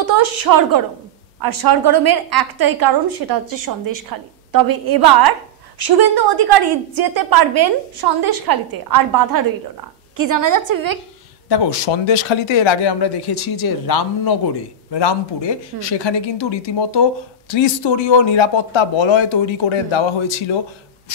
রীতিমতো সরগরম, আর সরগরমের একটাই কারণ, সেটা হচ্ছে সন্দেশখালী। তবে এবার শুভেন্দু অধিকারী যেতে পারবেন সন্দেশখালীতে, আর বাধা রইল না। কি জানা যাচ্ছে বিবেক? দেখো, সন্দেশখালীতে এর আগে আমরা দেখেছি যে রামনগরে, রামপুরে সেখানে কিন্তু রীতিমতো ত্রিস্তরীয় নিরাপত্তা বলয় তৈরি করে দেওয়া হয়েছিল।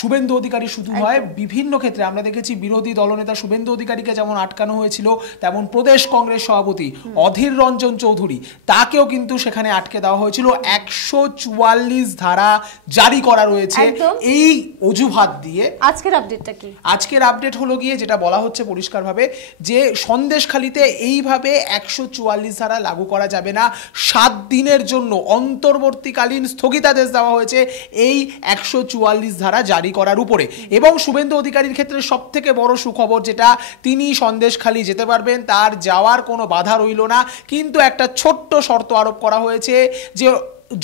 শুভেন্দু অধিকারী শুধু নয়, বিভিন্ন ক্ষেত্রে আমরা দেখেছি বিরোধী দলনেতা শুভেন্দু অধিকারীকে যেমন আটকানো হয়েছিল, তেমন প্রদেশ কংগ্রেস সভাপতি অধীর রঞ্জন চৌধুরী তাকেও কিন্তু সেখানে আটকে দেওয়া হয়েছিল। 144 ধারা জারি করা রয়েছে এই অজুহাত দিয়ে। আজকের আপডেটটা কি? আজকের আপডেট হলো গিয়ে যেটা বলা হচ্ছে পরিষ্কারভাবে যে সন্দেশখালীতে এইভাবে 144 ধারা লাগু করা যাবে না। 7 দিনের জন্য অন্তর্বর্তীকালীন স্থগিতাদেশ দেওয়া হয়েছে এই 144 ধারা জারি করার উপরে। এবং শুভেন্দু অধিকারীর ক্ষেত্রে সব থেকে বড় সুখবর যেটা, তিনি সন্দেশখালী যেতে পারবেন, তার যাওয়ার কোনো বাধা রইল না। কিন্তু একটা ছোট্ট শর্ত আরোপ করা হয়েছে যে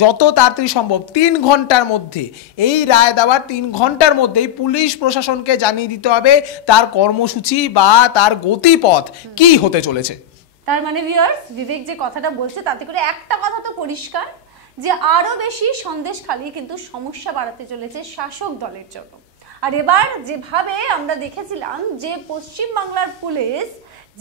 যত তাড়াতাড়ি সম্ভব 3 ঘন্টার মধ্যে, এই রায় দেওয়ার 3 ঘন্টার মধ্যেই পুলিশ প্রশাসনকে জানিয়ে দিতে হবে তার কর্মসূচি বা তার গতিপথ কি হতে চলেছে। তার মানে ভিউয়ার্স, বিবেক যে কথাটা বলছে তাতে করে একটা কথা তো পরিষ্কার, যে আরো বেশি সন্দেশখালী কিন্তু সমস্যা বাড়াতে চলেছে শাসক দলের জন্য। আর এবার যেভাবে আমরা দেখেছিলাম যে পশ্চিম বাংলার পুলিশ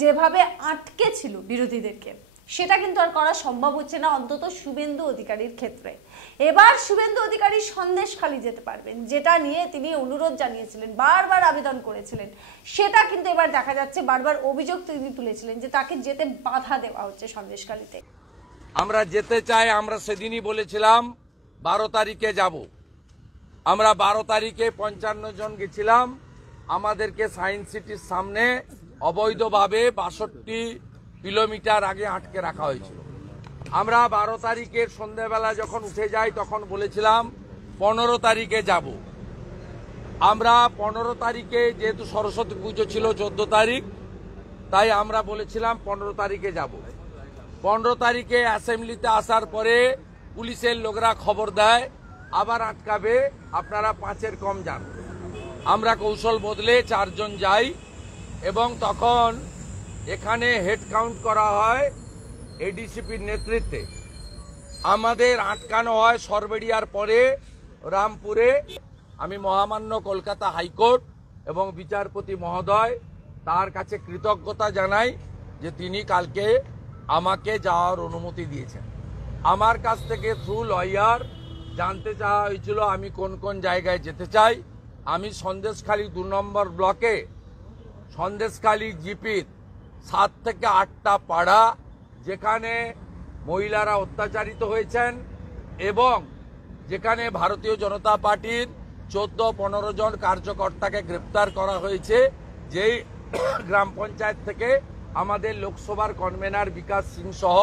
যেভাবে আটকে ছিল বিরোধীদেরকে, সেটা কিন্তু আর করা সম্ভব হচ্ছে না, অন্তত শুভেন্দু অধিকারীর ক্ষেত্রে। এবার শুভেন্দু অধিকারী সন্দেশখালী যেতে পারবেন, যেটা নিয়ে তিনি অনুরোধ জানিয়েছিলেন, বারবার আবেদন করেছিলেন, সেটা কিন্তু এবার দেখা যাচ্ছে, বারবার অভিযোগ তিনি তুলেছিলেন যে তাকে যেতে বাধা দেওয়া হচ্ছে সন্দেশখালীতে। আমরা যেতে চাই, আমরা সেদিনই বলেছিলাম 12 তারিখে যাব। আমরা 12 তারিখে 55 জন গেছিলাম। আমাদেরকে সায়েন্স সিটির সামনে অবৈধভাবে 62 কিলোমিটার আগে আটকে রাখা হয়েছিল। আমরা 12 তারিখের সন্ধ্যাবেলা যখন উঠে যাই তখন বলেছিলাম 15 তারিখে যাব। আমরা 15 তারিখে, যেহেতু সরস্বতী পুজো ছিল 14 তারিখ, তাই আমরা বলেছিলাম 15 তারিখে যাব। 15 তারিখে অ্যাসেম্বলিতে আসার পরে পুলিশের লোকরা খবর দেয় আবার আটকাবে, আপনারা 5-এর কম যান। আমরা কৌশল বদলে 4 জন যাই এবং তখন এখানে হেড কাউন্ট করা হয় এডিসিপির নেতৃত্বে। আমাদের আটকানো হয় সরবেড়িয়ার পরে রামপুরে। আমি মহামান্য কলকাতা হাইকোর্ট এবং বিচারপতি মহোদয় তার কাছে কৃতজ্ঞতা জানাই যে তিনি কালকে আমাকে যাওয়ার অনুমতি দিয়েছেন। আমার কাছ থেকে থ্রু লয়ার জানতে চাওয়া হয়েছিল আমি কোন কোন জায়গায় যেতে চাই। আমি সন্দেশখালী 2 নম্বর ব্লকে, সন্দেশখালী জিপির 7 থেকে 8টা পাড়া যেখানে মহিলারা অত্যাচারিত হয়েছেন এবং যেখানে ভারতীয় জনতা পার্টির 14-15 জন কার্যকর্তাকে গ্রেপ্তার করা হয়েছে, যেই গ্রাম পঞ্চায়েত থেকে আমাদের লোকসভার কনভেনার বিকাশ সিং সহ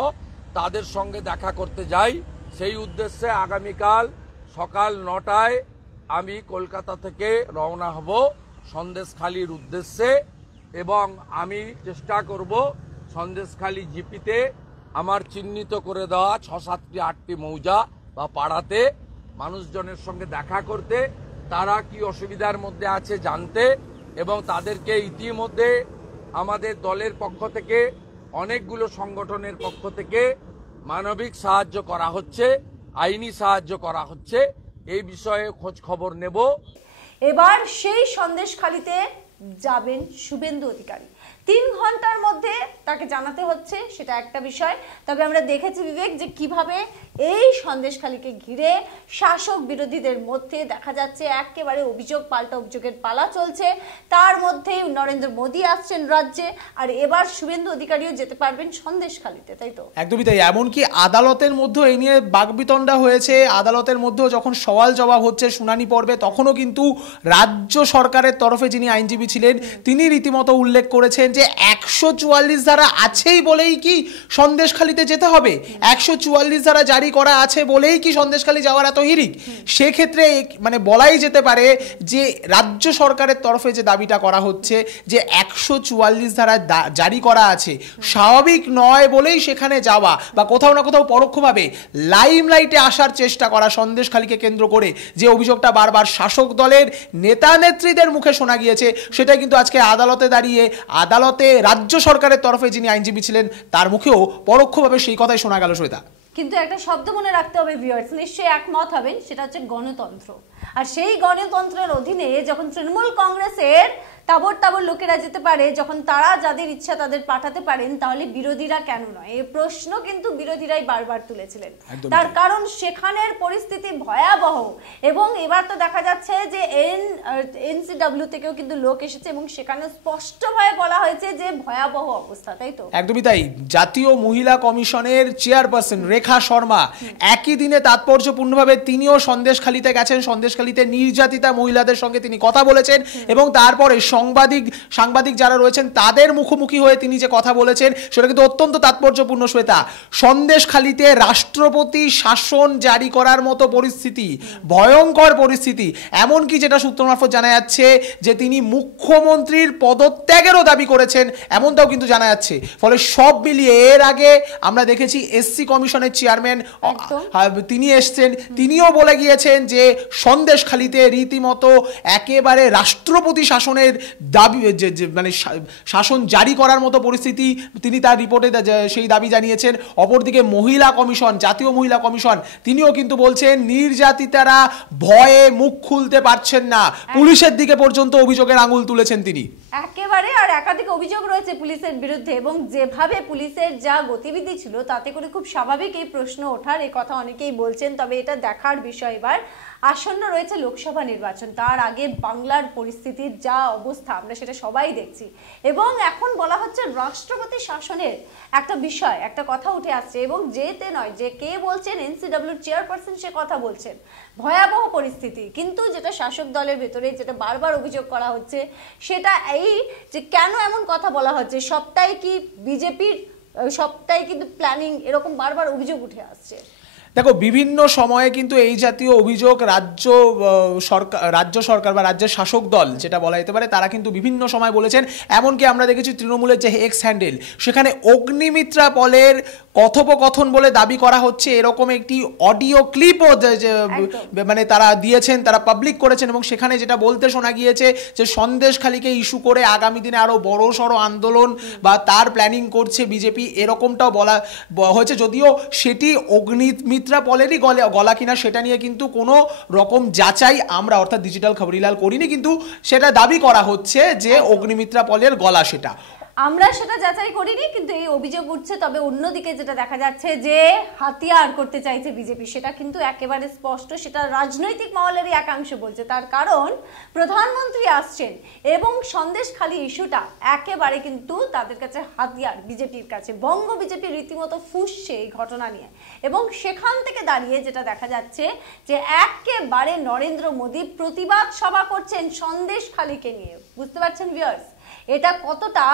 তাদের সঙ্গে দেখা করতে যাই। সেই উদ্দেশ্যে আগামীকাল সকাল 9টায় আমি কলকাতা থেকে রওনা হব সন্দেশখালীর উদ্দেশ্যে এবং আমি চেষ্টা করব সন্দেশখালী জিপিতে আমার চিহ্নিত করে দেওয়া 6-7টি 8টি মৌজা বা পাড়াতে মানুষজনের সঙ্গে দেখা করতে, তারা কি অসুবিধার মধ্যে আছে জানতে এবং তাদেরকে ইতিমধ্যে আমাদের দলের পক্ষ থেকে, অনেকগুলো সংগঠনের পক্ষ থেকে মানবিক সাহায্য করা হচ্ছে, আইনি সাহায্য করা হচ্ছে, এই বিষয়ে খোঁজ খবর নেব। এবার সেই সন্দেশখালীতে যাবেন শুভেন্দু অধিকারী। 3 ঘন্টার মধ্যে তাকে জানাতে হচ্ছে, সেটা একটা বিষয়। তবে আমরা দেখেছি বিবেক যে কিভাবে এই সন্দেশখালীকে ঘিরে শাসক বিরোধীদের মধ্যে দেখা যাচ্ছে একেবারে অভিযোগ পাল্টা অভিযোগের পালা চলছে। তার মধ্যেই নরেন্দ্র মোদী আসছেন রাজ্যে, আর এবার শুভেন্দু অধিকারীও যেতে পারবেন সন্দেশখালীতে, তাই তো? একদমই তাই। এমনকি আদালতের মধ্যে এই নিয়ে বাকবিতণ্ডা হয়েছে। আদালতের মধ্যেও যখন সওয়াল জবাব হচ্ছে শুনানি পর্বে, তখনও কিন্তু রাজ্য সরকারের তরফে যিনি আইনজীবী ছিলেন তিনি রীতিমতো উল্লেখ করেছেন যে 144 ধারা আছেই বলেই কি সন্দেশখালীতে যেতে হবে? 144 ধারা জারি করা আছে বলেই কি সন্দেশখালী যাওয়ার এত হিড়িক? সেক্ষেত্রে মানে বলাই যেতে পারে যে রাজ্য সরকারের তরফে যে দাবিটা করা হচ্ছে যে 144 ধারা জারি করা আছে, স্বাভাবিক নয় বলেই সেখানে যাওয়া বা কোথাও না কোথাও পরোক্ষভাবে লাইমলাইটে আসার চেষ্টা করা সন্দেশখালীকে কেন্দ্র করে, যে অভিযোগটা বারবার শাসক দলের নেতা নেত্রীদের মুখে শোনা গিয়েছে, সেটা কিন্তু আজকে আদালতে দাঁড়িয়ে আদালত আদালতে রাজ্য সরকারের তরফে যিনি আইনজীবী ছিলেন তার মুখেও পরোক্ষভাবে সেই কথাই শোনা গেল শ্বেতা। কিন্তু একটা শব্দ মনে রাখতে হবে ভিউয়ার্স, নিশ্চয়ই একমত হবেন, সেটা হচ্ছে গণতন্ত্র। আর সেই গণতন্ত্রের অধীনে যখন তৃণমূল কংগ্রেসের তাবর তাবর লোকেরা যেতে পারে, যখন তারা যাদের ইচ্ছা তাদের পাঠাতে পারেন, তাহলে বিরোধীরা কেন নয়? এই প্রশ্ন কিন্তু বিরোধীরাই বারবার তুলেছিলেন। তার কারণ সেখানের পরিস্থিতি ভয়াবহ, এবং এবার তো দেখা যাচ্ছে যে এনসিডব্লিউ থেকেও কিন্তু লোক এসেছে এবং সেখানে স্পষ্টভাবে বলা হয়েছে যে ভয়াবহ অবস্থা, তাই তো? একদমই তাই। জাতীয় মহিলা কমিশনের চেয়ারপারসন রেখা শর্মা একই দিনে তাৎপর্যপূর্ণভাবে তিনিও সন্দেশখালীতে গেছেন, সন্দেশখালীতে নির্যাতিতা মহিলাদের সঙ্গে তিনি কথা বলেছেন, এবং তারপরে সাংবাদিক যারা রয়েছেন তাদের মুখোমুখি হয়ে তিনি যে কথা বলেছেন সেটা কিন্তু অত্যন্ত তাৎপর্যপূর্ণ শ্বেতা। সন্দেশখালীতে রাষ্ট্রপতি শাসন জারি করার মতো পরিস্থিতি, ভয়ঙ্কর পরিস্থিতি, এমনকি যেটা সূত্র মারফত জানা যাচ্ছে যে তিনি মুখ্যমন্ত্রীর পদত্যাগেরও দাবি করেছেন, এমনটাও কিন্তু জানা যাচ্ছে। ফলে সব মিলিয়ে এর আগে আমরা দেখেছি এসসি কমিশনের চেয়ারম্যান তিনি এসছেন, তিনিও বলে গিয়েছেন যে সন্দেশখালীতে রীতিমতো একেবারে রাষ্ট্রপতি শাসনের দাবি, মানে শাসন জারি করার মতো পরিস্থিতি, তিনি তার রিপোর্টে সেই দাবি জানিয়েছেন। অপরদিকে মহিলা কমিশন, জাতীয় মহিলা কমিশন, তিনিও কিন্তু বলছেন নির্যাতিতারা ভয়ে মুখ খুলতে পারছেন না, পুলিশের দিকে পর্যন্ত অভিযোগের আঙুল তুলেছেন তিনি। একেবারে, আর একাধিক অভিযোগ রয়েছে পুলিশের বিরুদ্ধে, এবং যেভাবে পুলিশের যা গতিবিধি ছিল তাতে করে খুব স্বাভাবিক এই প্রশ্ন ওঠার, এই কথা অনেকেই বলছেন। তবে এটা দেখার বিষয় এবার আসন্ন রয়েছে লোকসভা নির্বাচন, তার আগে বাংলার পরিস্থিতির যা অবস্থা আমরা সেটা সবাই দেখছি, এবং এখন বলা হচ্ছে রাষ্ট্রপতি শাসনের একটা বিষয়, একটা কথা উঠে আসছে, এবং যেতে নয় যে কে বলছেন, এনসিডব্লিউর চেয়ারপারসন সে কথা বলছেন। ভয়াবহ পরিস্থিতি, কিন্তু যেটা শাসক দলের ভেতরে যেটা বারবার অভিযোগ করা হচ্ছে সেটা এই যে কেন এমন কথা বলা হচ্ছে, সবটাই কি বিজেপির, সবটাই কিন্তু প্ল্যানিং, এরকম বারবার অভিযোগ উঠে আসছে। দেখো, বিভিন্ন সময়ে কিন্তু এই জাতীয় অভিযোগ রাজ্য সরকার বা রাজ্যের শাসক দল যেটা বলা যেতে পারে তারা কিন্তু বিভিন্ন সময় বলেছেন। এমনকি আমরা দেখেছি তৃণমূলের যে এক্স হ্যান্ডেল, সেখানে অগ্নিমিত্রা পলের কথোপকথন বলে দাবি করা হচ্ছে এরকম একটি অডিও ক্লিপও মানে তারা দিয়েছেন, তারা পাবলিক করেছেন, এবং সেখানে যেটা বলতে শোনা গিয়েছে যে সন্দেশখালীকে ইস্যু করে আগামী দিনে আরো বড় সড়ো আন্দোলন বা তার প্ল্যানিং করছে বিজেপি, এরকমটাও বলা হয়েছে। যদিও সেটি অগ্নিমিত্রা পলেরই গলা কিনা সেটা নিয়ে কিন্তু কোনো রকম যাচাই আমরা অর্থাৎ ডিজিটাল খবরিলাল করিনি, কিন্তু সেটা দাবি করা হচ্ছে যে অগ্নিমিত্রা পলের গলা সেটা। আমরা সেটা যাচাই করিনি, কিন্তু এই অভিযোগ উঠছে। তবে অন্যদিকে যেটা দেখা যাচ্ছে যে হাতিয়ার করতে চাইছে বিজেপি, সেটা কিন্তু একেবারে স্পষ্ট, সেটা রাজনৈতিক মহলেরই একাংশ বলছে। তার কারণ প্রধানমন্ত্রী আসছেন এবং সন্দেশখালী ইস্যুটা একেবারে কিন্তু তাদের কাছে হাতিয়ার, বিজেপির কাছে। বঙ্গ বিজেপি রীতিমতো ফুঁসছে এই ঘটনা নিয়ে, এবং সেখান থেকে দাঁড়িয়ে যেটা দেখা যাচ্ছে যে একেবারে নরেন্দ্র মোদী প্রতিবাদ সভা করছেন সন্দেশখালীকে নিয়ে। বুঝতে পারছেন ভিউয়ার্স, এটা কতটা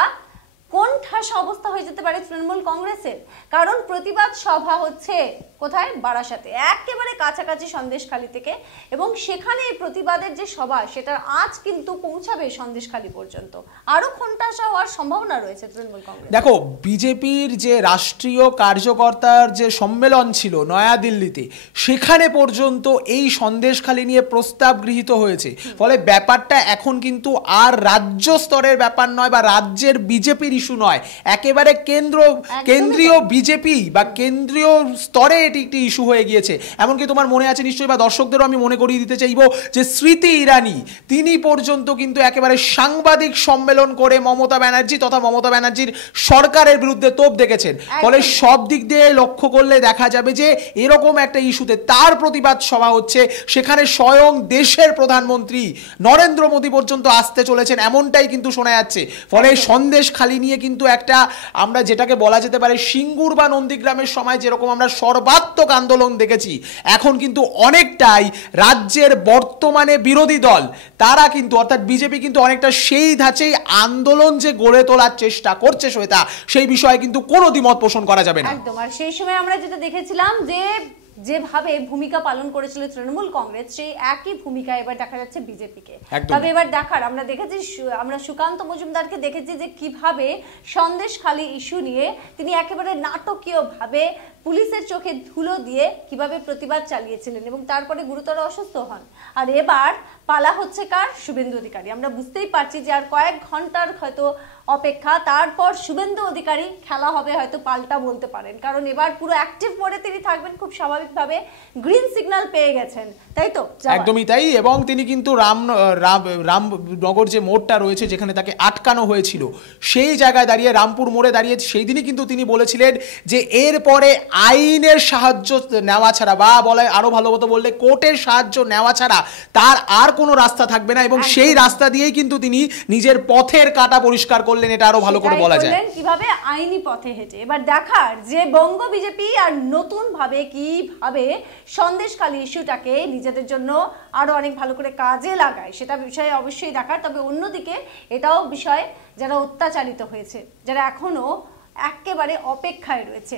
কোণঠাসা অবস্থা হয়ে যেতে পারে তৃণমূল কংগ্রেসের। কারণ প্রতিবাদ সভা হচ্ছে কোথায়? বারাসাতে, একেবারে কাছাকাছি সন্দেশখালী থেকে, এবং সেখানে এই প্রতিবাদের যে সভা সেটার আজ কিন্তু পৌঁছাবে সন্দেশখালী পর্যন্ত। আরো কোণঠাসা হওয়ার সম্ভাবনা রয়েছে তৃণমূল কংগ্রেস। দেখো, বিজেপির যে রাষ্ট্রীয় কার্যকর্তার যে সম্মেলন ছিল নয়াদিল্লিতে, সেখানে পর্যন্ত এই সন্দেশখালী নিয়ে প্রস্তাব গৃহীত হয়েছে। ফলে ব্যাপারটা এখন কিন্তু আর রাজ্য স্তরের ব্যাপার নয় বা রাজ্যের বিজেপির ইস্যু নয়, একেবারে কেন্দ্রীয় বিজেপি বা কেন্দ্রীয় স্তরে এটি একটি ইস্যু হয়ে গিয়েছে। এমনকি তোমার মনে আছে নিশ্চয়ই, বা দর্শকদেরও আমি মনে করিয়ে দিতে চাইবো যে স্মৃতি ইরানি তিনি পর্যন্ত কিন্তু একেবারে সাংবাদিক সম্মেলন করে মমতা ব্যানার্জি তথা মমতা ব্যানার্জির সরকারের বিরুদ্ধে তোপ দেখেছেন। ফলে সব দিক দিয়ে লক্ষ্য করলে দেখা যাবে যে এরকম একটা ইস্যুতে তার প্রতিবাদ সভা হচ্ছে, সেখানে স্বয়ং দেশের প্রধানমন্ত্রী নরেন্দ্র মোদী পর্যন্ত আসতে চলেছেন, এমনটাই কিন্তু শোনা যাচ্ছে। ফলে সন্দেশখালী নিয়ে কিন্তু একটা আমরা যেটাকে বলা যেতে পারে সিঙ্গুর বা নন্দীগ্রামের সময় যেরকম আমরা সর্বাত্মক আন্দোলন দেখেছি, এখন কিন্তু অনেকটাই রাজ্যের বর্তমানে বিরোধী দল তারা কিন্তু অর্থাৎ বিজেপি কিন্তু অনেকটা সেই ধাঁচেই আন্দোলন যে গড়ে তোলার চেষ্টা করছে শ্বেতা, সেই বিষয়ে কিন্তু কোনো দ্বিমত পোষণ করা যাবে না। একদম। আর সেই সময় আমরা যেটা দেখেছিলাম যে যেভাবে ভূমিকা পালন করেছিল তৃণমূল কংগ্রেস, সেই একই ভূমিকা এবার দেখা যাচ্ছে বিজেপিকে। তবে এবার দেখার, আমরা দেখেছি, আমরা সুকান্ত মজুমদারকে দেখেছি যে কিভাবে সন্দেশখালী ইস্যু নিয়ে তিনি একেবারে নাটকীয় ভাবে পুলিশের চোখে ধুলো দিয়ে কিভাবে প্রতিবাদ চালিয়েছিলেন এবং তারপরে গুরুতর অসুস্থ হন। আর এবার পালা হচ্ছে কার? শুভেন্দু অধিকারী। আমরা বুঝতেই পারছি যে আর কয়েক ঘন্টার হয়তো অপেক্ষা, তারপর শুভেন্দু অধিকারী খেলা হবে হয়তো পাল্টা বলতে পারেন, কারণ এবার পুরো অ্যাক্টিভ মোডে তিনি থাকবেন। খুব স্বাভাবিকভাবে গ্রিন সিগন্যাল পেয়ে গেছেন, তাই তো? একদমই তাই। এবং তিনি কিন্তু রামনগর যে মোড়টা রয়েছে যেখানে তাকে আটকানো হয়েছিল সেই জায়গায় দাঁড়িয়ে, রামপুর মোড়ে দাঁড়িয়ে সেই দিনই কিন্তু তিনি বলেছিলেন যে এরপরে আইনের সাহায্য নেওয়া ছাড়া, বা বলে আরো ভালো মতো বললে কোর্টের সাহায্য নেওয়া ছাড়া তার আর কোনো রাস্তা থাকবে না, এবং সেই রাস্তা দিয়েই কিন্তু তিনি নিজের পথের কাঁটা পরিষ্কার করলেন। এটা আরো ভালো করে বলা যায় কিভাবে আইনি পথে হেঁটে। এবার দেখার যে বঙ্গ বিজেপি আর নতুন ভাবে কিভাবে সন্দেশখালী ইস্যুটাকে নিজেদের জন্য আরো অনেক ভালো করে কাজে লাগায়, সেটা বিষয়ে অবশ্যই দেখার। তবে অন্যদিকে এটাও বিষয় যারা অত্যাচারিত হয়েছে, যারা এখনো একেবারে অপেক্ষায় রয়েছে,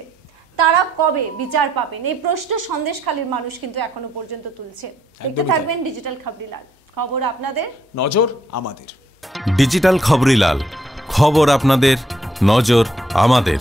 তারা কবে বিচার পাবেন এই প্রশ্ন সন্দেশখালীর মানুষ কিন্তু এখনো পর্যন্ত তুলছে। দেখতে থাকবেন ডিজিটাল খবরিলাল, খবর আপনাদের, নজর আমাদের। ডিজিটাল খবরিলাল, খবর আপনাদের, নজর আমাদের।